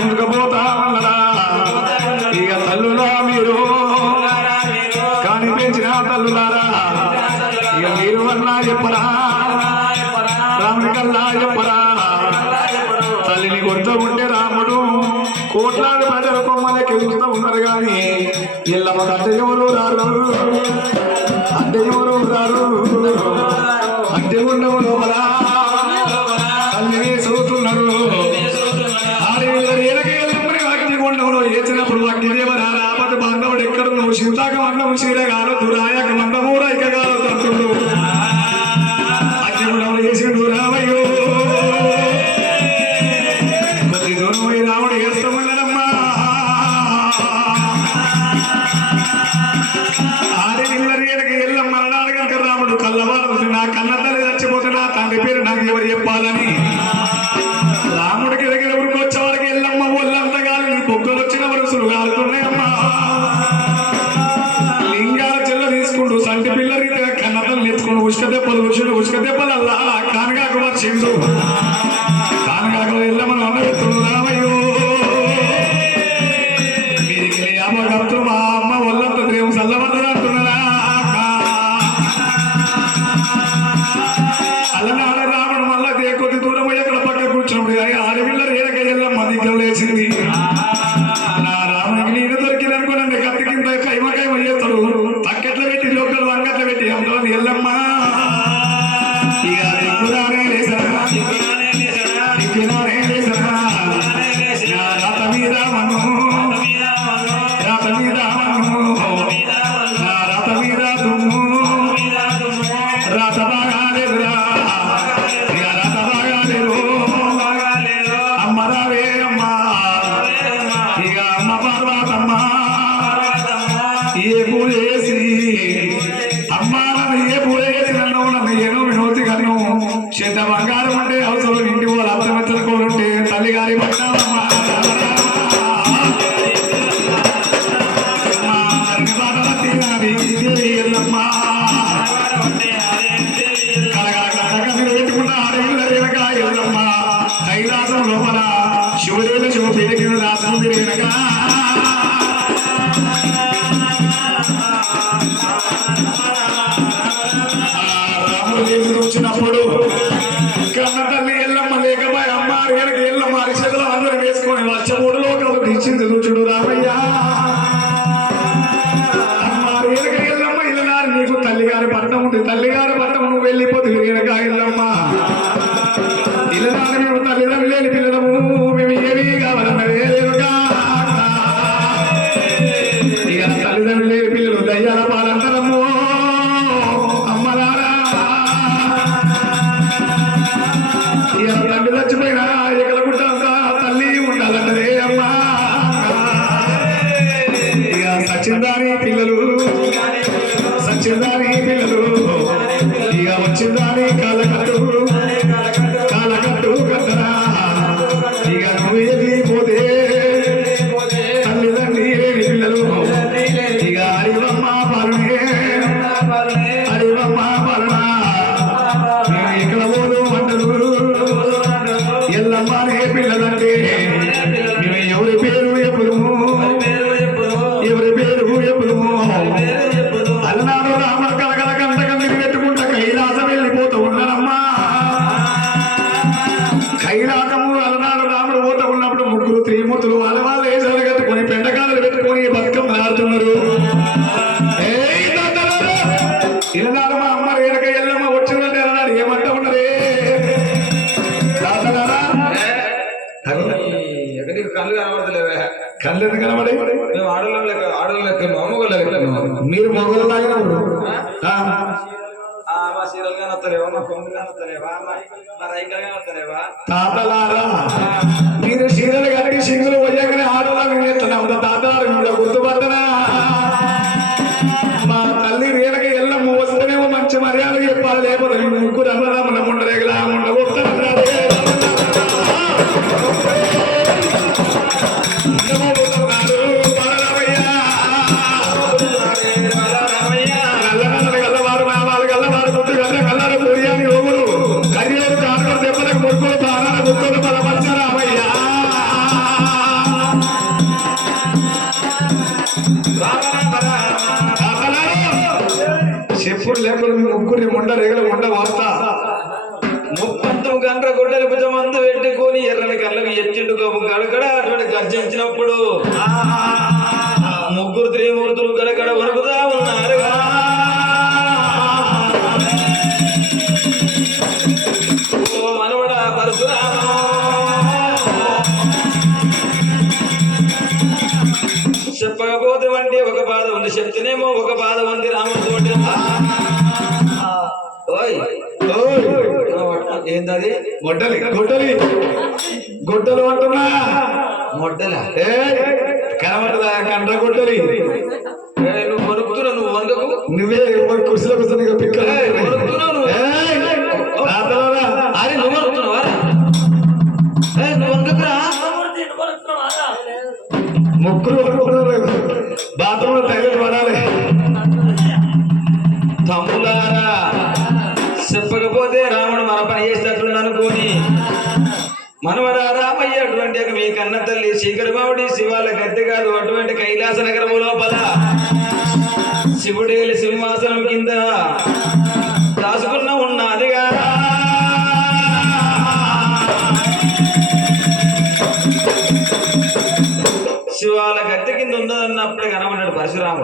ఉండకపోతా ఉన్నదా ఇక తల్లులా మీరు కానీ పెంచిన తల్లులారా ఇక మీరు అన్నా చెప్పరా రాముడి కల్లా చెప్పరా తల్లిని కొడుతూ ఉంటే రాముడు కోట్లాది ప్రజల కొమ్మలకి ఎదుగుతూ ఉన్నారు కానీ ఇళ్ళమ్మకు అద్దెవరు రారు అద్దె ఉండవు లోపల తల్లిని చూస్తున్నారు ఆడవిల్లరు ఏచినప్పుడు అగ్నిదేవరా రాపతి బాంధవుడు ఎక్కడ నువ్వు సింతాక మండలం శ్రీరగాలు దురాయక మండమూర ఇకగాలు తంతుడు అగ్నిగుండములు చేసిండు రామయ్యో కొద్ది దూరం పోయి రాముడు ఏడుస్తామన్నాడమ్మా ఆడవిల్లరు ఎడకి ఎల్లమ్మ అడగక రాముడు కళ్ళవాడు నా కన్న తల్లి చచ్చిపోతే నా తండ్రి పేరు నాకు ఎవరు చెప్పాలని రాముడికి దగ్గర ఉరికొచ్చేవాడికి ఎల్లమ్మ ఒళ్ళంతా గాలి నీ బొగ్గలు వచ్చిన వరుసలు కాలుతున్నాయమ్మా లింగాల చెల్ల తీసుకుంటూ సంటి పిల్ల రీతిగా కన్నతలు నేర్చుకుని ఉష్క దెబ్బలు ఉష్క దెబ్బలు అల్లా కానగాకు వచ్చిండు కానగాకులో ఎల్లమ్మను అన్నగెత్తుడు రామయ్యో మీరికి అమ్మ కప్తూ మా అమ్మ ఒళ్ళంతా దేవు చల్లబడ్డది అంటున్నారా అల్లనాడే రాముడు మళ్ళా కొద్ది దూరం పోయి అక్కడ పక్క కూర్చున్నాడు ఆడపిల్లలు ఏడకెళ్ళమ్మ దిగ్గలు వేసింది నా రాముడికి నేను దొరికింది అనుకోనండి కత్తి కింద కైమ చేస్తాడు పక్కెట్లు పెట్టి లోకలు వంగట్లు పెట్టి అందులో ఎల్లమ్మ ఇక దిక్కురానే లేసరా రాత మీద మను రాత మీద మను నా రాత మీద దుమ్ము రాత బాగా లేదురా అమ్మరావే అమ్మా ఇక అమ్మ పార్వతమ్మ ఏ పూజేసి అమ్మా నన్ను ఏ పూజేసి నన్ను ఏనో వినోతి కన్ను చేత బంగారం అంటే అవసరం ఇంటి వాళ్ళు అర్థమెత్తల కోరుంటే తల్లి గారి పట్టాలమ్మా ఎల్లమ్మా కైలాసం లోపల శివుడైన శివపీఠ కింద దాసం తిరిగినక రాముడు దేవి వచ్చినప్పుడు కన్న తల్లి ఎల్లమ్మ లేకపోయి అమ్మ వీళ్ళకి ఎల్లమ్మ అరిచేతులు అందరూ వేసుకొని వచ్చమూడులో కాబట్టి ఇచ్చింది చూచుడు రామయ్య అమ్మ వీళ్ళకి ఎల్లమ్మ ఇల్లనారు నీకు తల్లిగారి పట్టం ఉంది తల్లిగారి పట్టం నువ్వు వెళ్ళిపోతుంది వీళ్ళక ఎల్లమ్మ ఇల్లనారు మేము తల్లిదండ్రులు లేని పిల్లలము మేము ఏమీ కావాలన్నదేగా ఇక తల్లిదండ్రులు లేని పిల్లలు దయ్యాల పాలంటారము అమ్మలారా ఇక తండ్రి చచ్చిపోయినా ఎక్కడ పుట్టాక తల్లి ఉండాలంటారే అమ్మా ఇక సచ్చిందాని పిల్లలు ఇక వచ్చిందాని కాలకట్టు కట్టరా ఇక నువ్వు వెళ్ళిపోతే తల్లిదండ్రి లేని పిల్లలు ఇక అడివమ్మ పాలనే మేము ఇక్కడ పోదు అంటారు ఎల్లమ్మనే పిల్లలంటే మేము ఎవరి పేరు ఎప్పుడు అలనాడు రాముడు కలకల కంట కంటికి పెట్టుకుంటా కైలాసం వెళ్ళిపోతూ ఉన్నారమ్మా కైలాసము అలనాడు రాముడు పోతూ ఉన్నప్పుడు ముగ్గురు త్రిమూర్తులు వాళ్ళ వాళ్ళు వేసాలు కట్టుకొని పెండకాలు పెట్టుకొని బతుకమ్మ ఆడుతున్నారు ఇలనాడు మా అమ్మ రేణక ఎల్లమ్మ వచ్చిందంటే అలనాడు ఏమంటా ఉన్నదే తాతలారా కళ్ళు కనబడతలేవే కళ్ళు ఎందుకు కనబడే మేము ఆడోళ్ళ లెక్క మొగోళ్ళ లెక్క మీరు మొగలు లాగా మా సీరలు కానొత్తలేవా మా కొంగులు కానొత్తలేవా మా రైకలు కానొత్తలేవా తాతలారా మీరు సీరలు కట్టి సింగులు పోయాకనే ఆడవాళ్ళని చేస్తున్నాం తాతలారు మీరు గుర్తుపట్టనా మా తల్లి రేణక ఎల్లమ్మ వస్తేనేమో మంచి మర్యాద చెప్పాలి లేకపోతే ముగ్గురు అన్నదమ్ముల ముండరేగలా ఉండగొట్టా గుర్తులు బలపరచరామయ్యా చెప్పుడు లేకుండా ముగ్గురిని ముండ రేగలు ముండ వాస్తా ముప్పంతం గంట గొడ్డలి భుజమంతా పెట్టుకొని ఎర్రని కళ్ళకి ఎచ్చిండు గడగడ అటువంటి గర్జించినప్పుడు ముగ్గురు త్రిమూర్తులు గడగడ వణుకుతా ఉన్నారు. ఓ మనవడ పరశురామ చెప్పకపోతే అంటే ఒక బాధ ఉంది, చెప్తేనేమో ఒక బాధ ఉంది రాముడితోటి. ఓయ్ ఏంటది? గొడ్డలి గొడ్డలి గొడ్డలు అంటున్నా మొడ్డల కనబడదా కండ్ర గొడ్డలి నువ్వు వణుకుతున్నావు, నువ్వు వంగకు, నువ్వే కుర్చీలో కూర్చొని పిక్క వణుకుతున్నావు నువ్వు. అరే నువ్వు వణుకుతున్నావా? నువ్వు వంగకురా. ముగ్గురు బాత్రూంలో టైలెట్ పడాలి. తమ్ములారా చెప్పకపోతే రాముడు మన పని చేసేటట్లు అనుకోని మనవడా రామయ్య అటువంటి మీ కన్న తల్లి శీకరమావుడి శివాల గద్దె కాదు, అటువంటి కైలాస నగరము లోపల శివుడేలి సింహాసనం కింద దాచుకున్న ఉన్నదిగా శివాల గద్దె కింద ఉన్నదన్నప్పుడే కనబడ్డాడు పరశురాముడు.